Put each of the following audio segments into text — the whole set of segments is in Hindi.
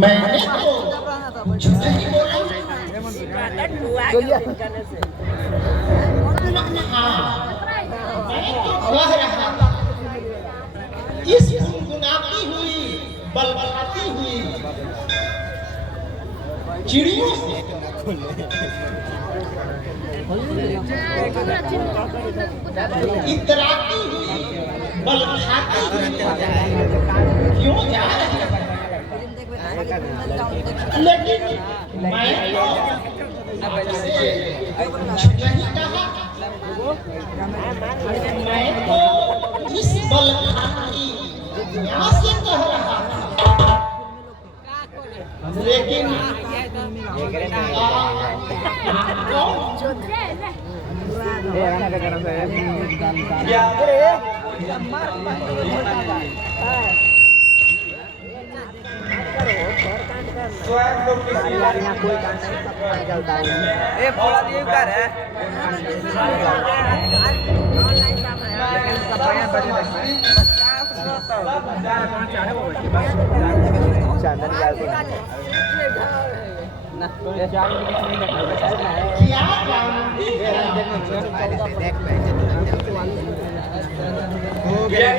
मैंने तो कुछ नहीं बोला। हाँ, मैं तो कह रहा था इस गुनगुनाती हुई बलबलाती हुई चिड़ियों से इतराती हुई बलखाती हुई क्यों जा रही है? लेकिन मैं तो आपसे कुछ नहीं कहा। मैं तो इस बलखाती यहाँ से कह रहा था, लेकिन स्वयं को किसी यहाँ कोई काम नहीं चलता है। ये बोला दिए कर है। ऑनलाइन काम है। सब बढ़िया बढ़िया देखते हैं। चांदन यार को ना ये चार में कुछ नहीं देखना है। क्या हो गया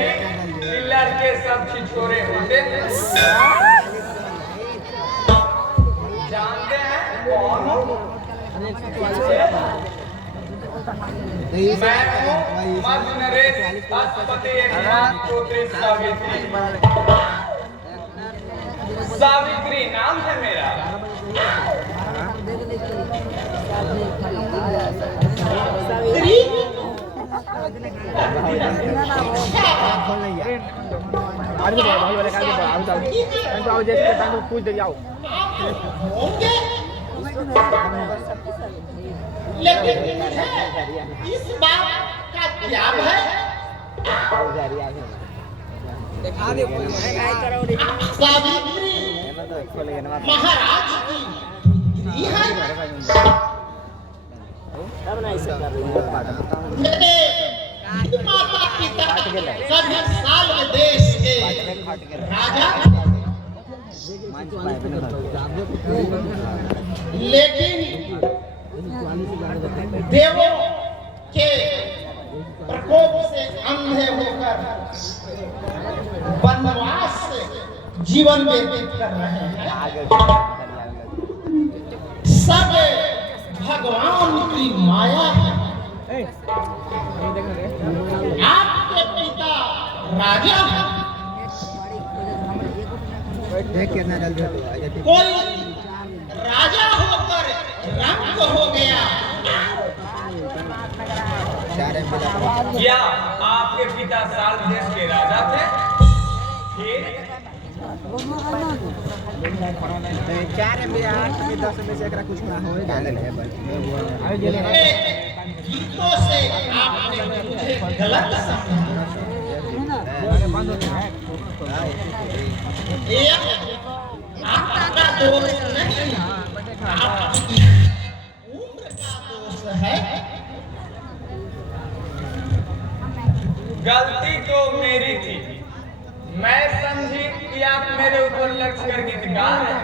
पिलर के सब छिछोरे होते हैं। जानते हैं कौन हो? मैं हूँ मध्य नरेश अष्टपति एकनाथपुत्री सावित्री। सावित्री नाम है मेरा। पूछ दे जाओ। लेकिन इस बात का क्या है? सावित्री महाराज की मेरे माता पिता सभी साल देश के राजा, लेकिन देवों के प्रकोप से अंधे होकर वनवास से जीवन व्यतीत कर रहे हैं। सब भगवान की माया है। आपके पिता राजा हैं, कोई राजा होकर रंग हो गया। क्या आपके पिता साल देश के राजा थे? फिर 4 में 8 में 10 में से एकरा कुछ ना होएगा। गीतों से आपने मुझे गलत समझा। आपका दोष नहीं, आपकी उम्र का दोष है। गलती तो मेरी थी। मैं समझी कि आप मेरे ऊपर लक्ष्य कर गीतकार हैं।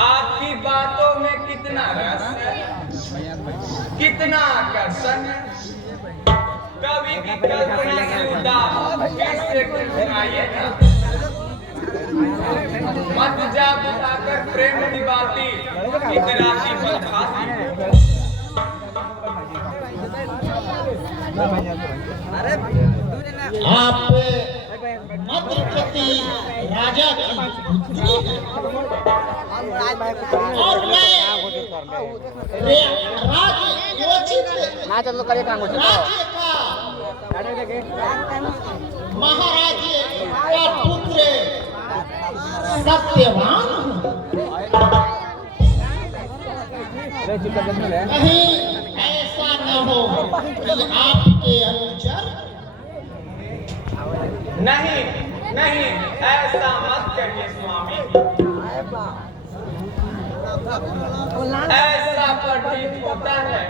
आपकी बातों में कितना रस है, कितना आकर्षण है। कवि की कल्पना से उदास फिर से कुछ सुनाइए ना। मत जा बुझाकर प्रेम की बाती इतराती बलखाती। आप मध्यप्रति राजा की पुत्री हैं और मैं राजयोचित राज्य का महाराज का पुत्र सत्यवान हूँ। कहीं ऐसा न हो कि आपके अनुचर नहीं नहीं, ऐसा मत कहिए स्वामी। ऐसा प्रतीत होता है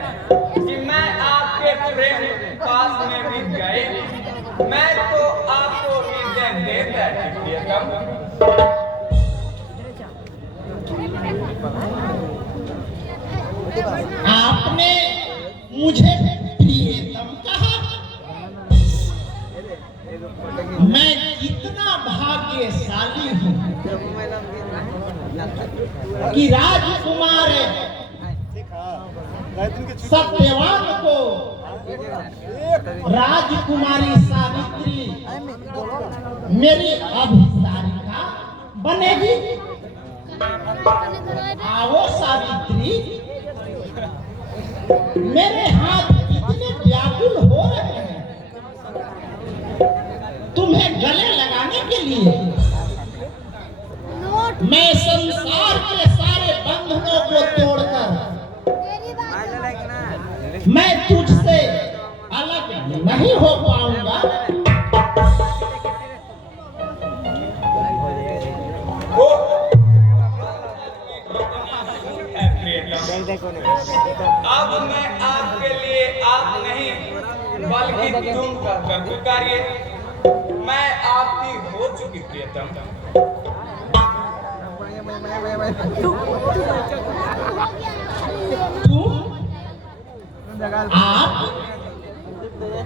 कि मैं आपके प्रेम पास में बीत गए। मैं तो आपको हृदय देता है प्रियतम। आपने मुझे प्रियतम कहा। मैं कितना भाग्यशाली हूँ कि राजकुमार सत्यवान को राजकुमारी सावित्री मेरी अभिसारिका बनेगी। आओ सावित्री, मेरे हाथ इतने व्याकुल हो रहे हैं तुम्हें गले लगाने के लिए। मैं संसार के सारे बंधनों को तोड़कर मैं तुझसे अलग नहीं हो पाऊंगा। अब मैं आपके लिए आप नहीं बल्कि तुम कहकर पुकारिए। मैं आपकी हो चुकी प्रियतम।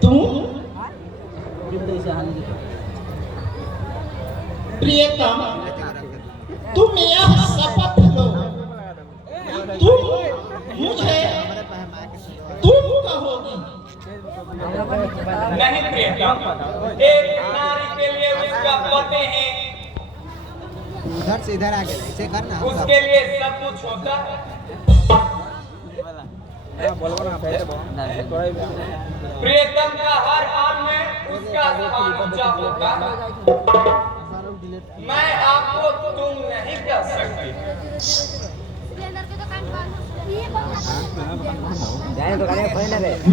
तुम प्रियतम, तुम यह शपथ लो, तुम मुझे तुम कहोगी। नहीं प्रियतम, एक नारी के लिए उसका पति ही उधर से इधर आ गए, ऐसे करना उसके लिए सब कुछ होता है। प्रियतम का हर हाल में उसका स्थान ऊंचा होता है। मैं आपको तुम नहीं कह सकती।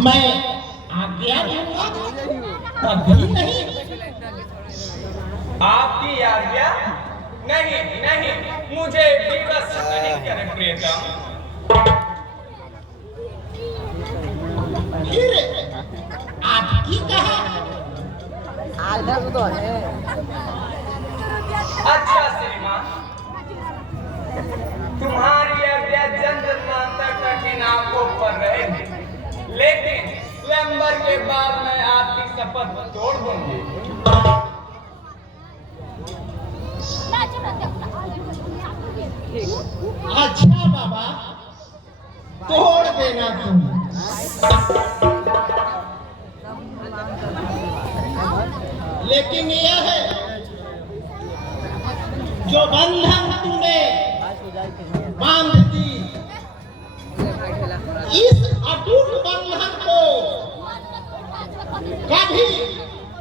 मैं आज्ञा दूंगा कभी नहीं। आपकी आज्ञा नहीं नहीं, मुझे विवश नहीं करें प्रियतम। फिर आपकी कहा। अच्छा श्रीमान, तुम्हारी आज्ञा जनमानता कठिन आंखों पर रहेगी, लेकिन स्वयंवर के बाद मैं आपकी शपथ तोड़ दूंगी। अच्छा बाबा, तोड़ देना तुम। लेकिन यह है जो बंधन तूने बांध दी, इस अटूट बंधन को कभी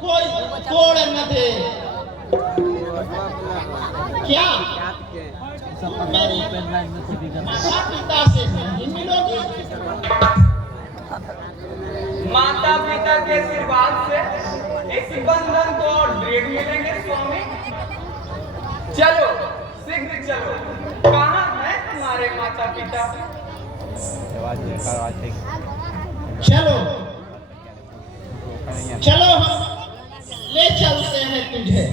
कोई तोड़ न दे। क्या मेरी माता पिता से नहीं मिलोगी? माता पिता के आशीर्वाद से इस बंधन को और दृढ़ मिलेंगे स्वामी। चलो शीघ्र चलो, कहाँ है तुम्हारे माता पिता? चलो चलो, हम ले चलते हैं तुझे।